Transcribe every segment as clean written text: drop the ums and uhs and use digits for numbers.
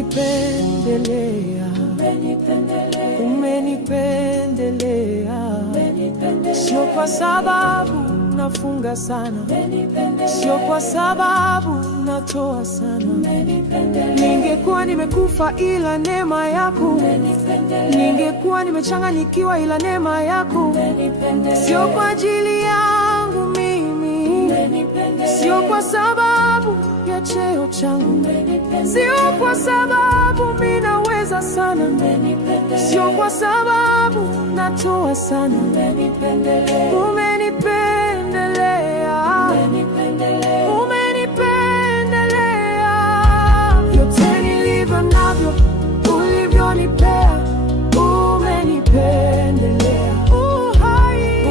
Umenipendelea, umenipendelea, sio kwa sababu nafunga sana, sio kwa sababu natoa sana. Ningekuwa nimekufa ila neema yako, ningekuwa nimechanganyikiwa ila neema yako. Sio kwa ajili yangu mimi, sio kwa sababu ya cheo changu, sio kwa sababu mimi naweza sana, sio kwa sababu natoa sana. Umenipendelea, umenipendelea, vyote nilivyo navyo ulivyonipea. Umenipendelea, uhai,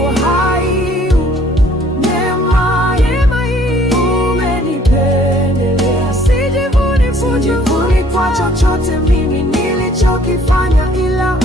neema hii. Umenipendelea, sijivuni kwa chochote mimi nilichokifanya, ila